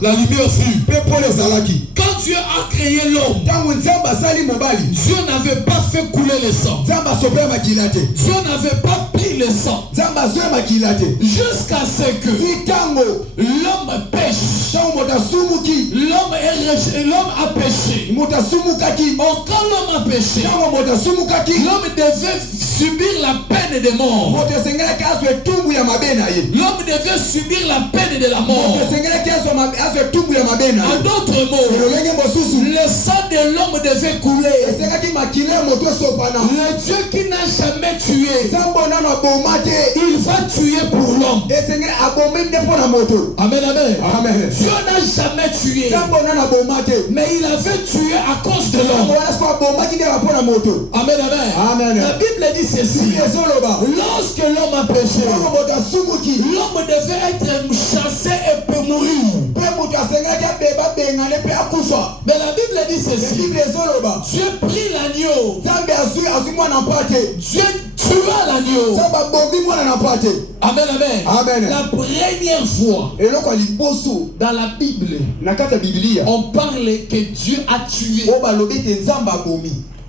La lumière fut. Quand Dieu a créé l'homme, Dieu n'avait pas fait couler le sang. Dieu n'avait pas pris le sang. Jusqu'à ce que l'homme pêche. L'homme a péché. Quand l'homme a péché, l'homme devait subir la peine de mort. L'homme devait subir la peine de la mort. En d'autres mots, le sang de l'homme devait couler. Le Dieu qui n'a jamais tué, il va tuer pour l'homme. Amen, amen. Dieu n'a jamais tué, mais il avait tué à cause de l'homme. Amen, amen. La Bible dit ceci: lorsque l'homme a péché, l'homme devait être chassé et peut mourir. Mais la Bible dit ceci: Dieu prit l'agneau, Dieu tua l'agneau. Amen, amen. La première fois dans la Bible, on parle que Dieu a tué.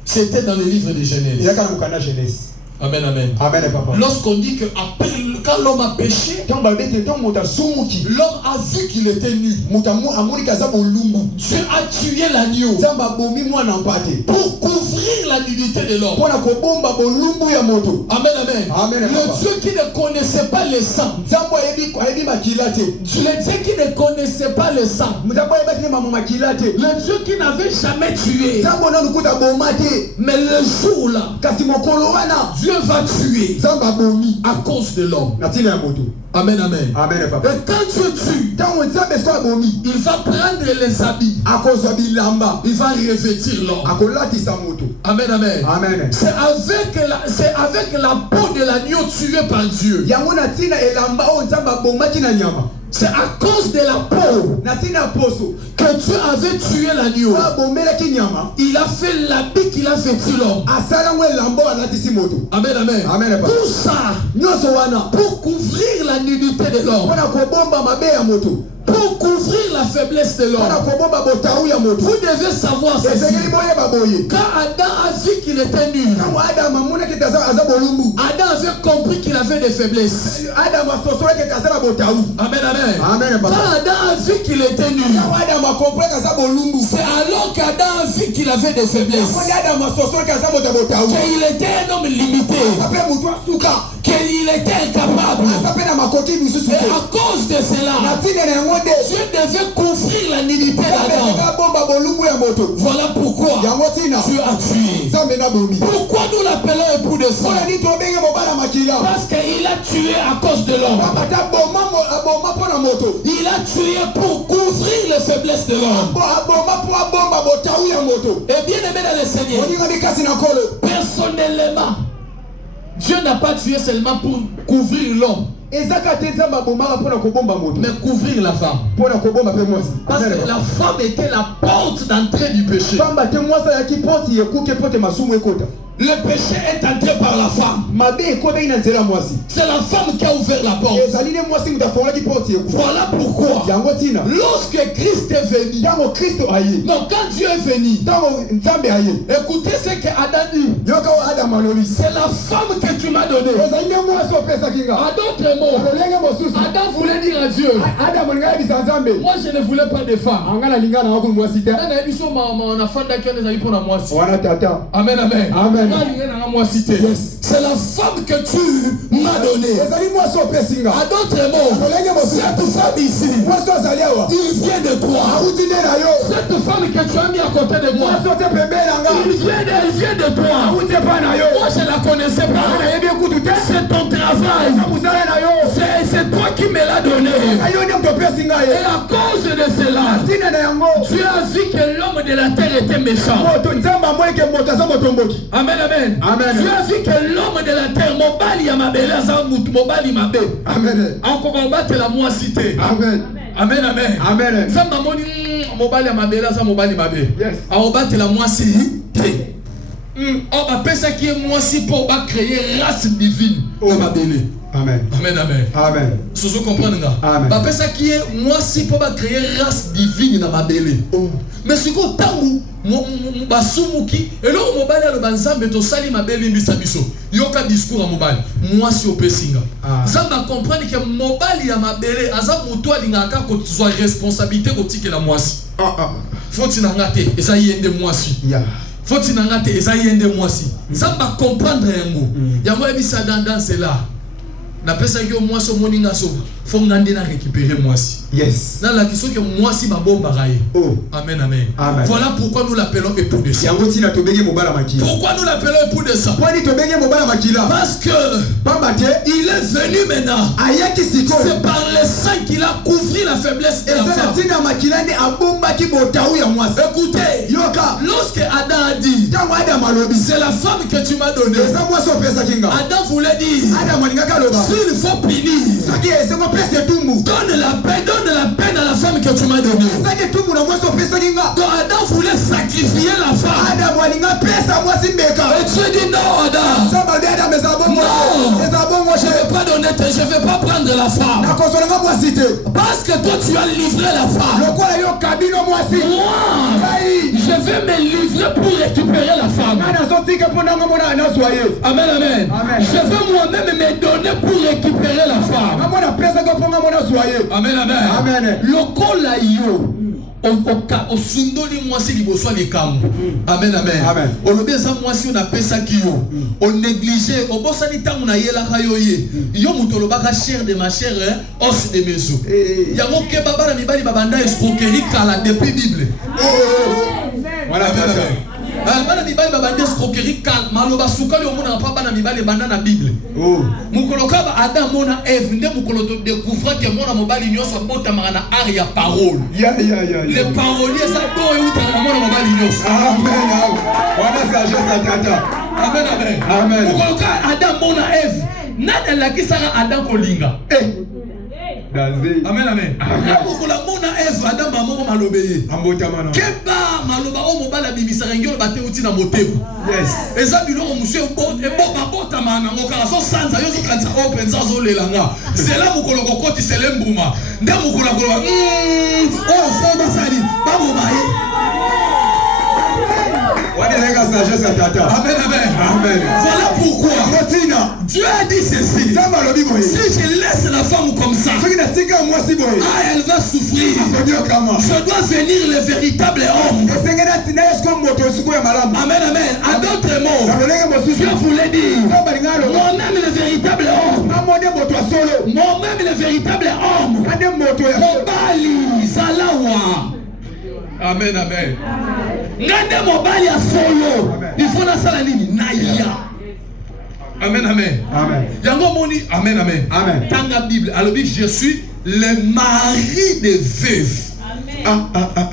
C'était dans le livre de Genèse. Amen, amen. Lorsqu'on dit que après, quand l'homme a péché, l'homme a vu qu'il était nu. Dieu a tué l'agneau pour couvrir la nudité de l'homme. Amen, amen. Le Dieu qui ne connaissait pas le sang, le Dieu qui ne connaissait pas le sang, le Dieu qui n'avait jamais tué, mais le jour là, Dieu va tuer à cause de l'homme. Amen, amen. Et quand Dieu tue, il va prendre les habits, il va revêtir l'homme. Amen, amen. C'est avec la peau de l'agneau tué par Dieu. C'est à cause de la peau que Dieu avait tué l'agneau. Il a fait l'habit qu'il a vêtu l'homme. Amen, amen. Tout ça, pour couvrir la nudité de l'homme, pour couvrir la faiblesse de l'homme. Vous devez savoir ceci. Quand Adam a vu qu'il était nu, Adam avait compris qu'il avait des faiblesses. Amen, amen. Quand Adam a vu qu'il était nu, c'est alors qu'Adam a vu qu'il avait des faiblesses, qu'il était un homme limité, qu'il était incapable. Et à cause de cela, Dieu devait couvrir la nudité d'Adam. Voilà pourquoi Dieu a tué. Pourquoi nous l'appelons époux de sang? Parce qu'il a tué à cause de l'homme. Il a tué pour couvrir les faiblesses de l'homme. Et bien aimé dans le Seigneur, personnellement, Dieu n'a pas tué seulement pour couvrir l'homme, mais couvrir la femme. Parce que la femme était la porte d'entrée du péché. Le péché est entré par la femme. C'est la femme qui a ouvert la porte. Voilà pourquoi, lorsque Christ est venu, donc quand Dieu est venu, écoutez ce que Adam dit. C'est la femme que tu m'as donnée. En d'autres mots, Adam voulait dire à Dieu: moi je ne voulais pas de femme. Amen, amen. C'est la femme que tu m'as donnée. En d'autres mots, cette femme ici, il vient de toi. Cette femme que tu as mis à côté de moi, il vient de toi. Moi je ne la connaissais pas. C'est ton travail. C'est toi qui me l'as donné. Et à cause de cela, Dieu a vu que l'homme de la terre était méchant. Amen, amen. Dieu a vu que l'homme de la terre, amen. Encore on battre la moissité. Amen, amen. Yes. On battre la moissité. On appelle ça qui est moisi pour créer race divine. Amen. Amen, amen. Amen. Vous comprenez? Amen. Parce que ça qui est, moi, si pour créer race divine dans ma belle. Mais ce qu'on tangu, basumuki, et là, on mobile le banzambe, to sali ma belle bisabiso. Yoka discours à mobile. Moi, si au pessinga. Ça m'a compris que mobile ya ma belle, azam muto alingaka ko soit responsabilité ko tike la moisi. Faut-il ngate, et ça y est de moisi. Faut-il ngate, et ça y est de moisi. Ça m'a comprendre un mot. Yango ebisa dans cela. Na pesa yo moi so moninga so faut ngande na récupérer moi si. Yes. Na la question que moi si ma bomba raye. Oh. Amen, amen. Amen. Voilà pourquoi nous l'appelons époux de sang. Yango tina tobenge mobala makila. Pourquoi nous l'appelons époux de sang? Pourquoi tobenge mobala makila? Parce que Bambate il est venu maintenant. Ayaki siko. C'est par le sang qu'il a couvert la faiblesse de la femme. Tina makila ni abomba ki botaou ya moi. Écoutez, yoka, lorsque Adam a dit, c'est la femme que tu m'as donnée. Adam voulait dire, s'il faut punir, donne la peine à la femme que tu m'as donnée. Donc Adam voulait sacrifier la femme. Et tu dis non, Adam. Non, je ne vais pas donner, je ne vais pas prendre la femme. Parce que toi tu as livré la femme. Moi, je vais me livrer pour récupérer la femme. Amen, amen. Je vais moi-même me donner pour récupérer la femme. Amen, amen. Lokola yo. Au sundoli mwasi liboso les kamu. Amen, amen. On obéza mwasi on appelle ça qui yo. On négligé. On bossa ni tangu na yela kayoye. Yo mutoloba ka chair de ma chair, os de mes os. Yango ke baba na mibali babanda escroquerie kala depuis Bible. Voilà, bana mibali babanda escroquerie kala maloba sukali omona pa bana mibali banda na Bible. Mukoloka ba Adam mona Eve nde mukoloto découvrir que mona mobali nyoso bota na art ya parole. Les paroliers ça doit être dans mona mobali nyoso. Amen. Wana sagesse tata. Amen, amen. Mukoloka Adam mona Eve nada la kisara Adam kolinga. Amen, amen. Mukoloka mona Eve Adam maman malobeye. Ambotamana. Keba maloba o mobala bimisara ngolo bate uti na motebo. Yes. Eza biloko monsieur bot e boba bota mana ngokala so sanza yo so kanza open za zo lelanga. Zela mukolo kokoti selembuma. Nda mukolo koloba oh fo basali babo bae. Sagesse à tata. Amen, amen. Amen. Voilà pourquoi Dieu a dit ceci. Si je laisse la femme comme ça, elle va souffrir. Je dois venir le véritable homme. Amen, amen. À d'autres mots, Dieu voulait dire moi-même le véritable homme. Moi-même le véritable homme. Mobali, Salawa. Amen, amen. Ngande mobali ya solo. Il faut na sala nini? Naya. Amen, amen. Amen. Yango moni. Amen, amen. Amen. Dans la Bible, alors je suis le mari des veuves. Amen.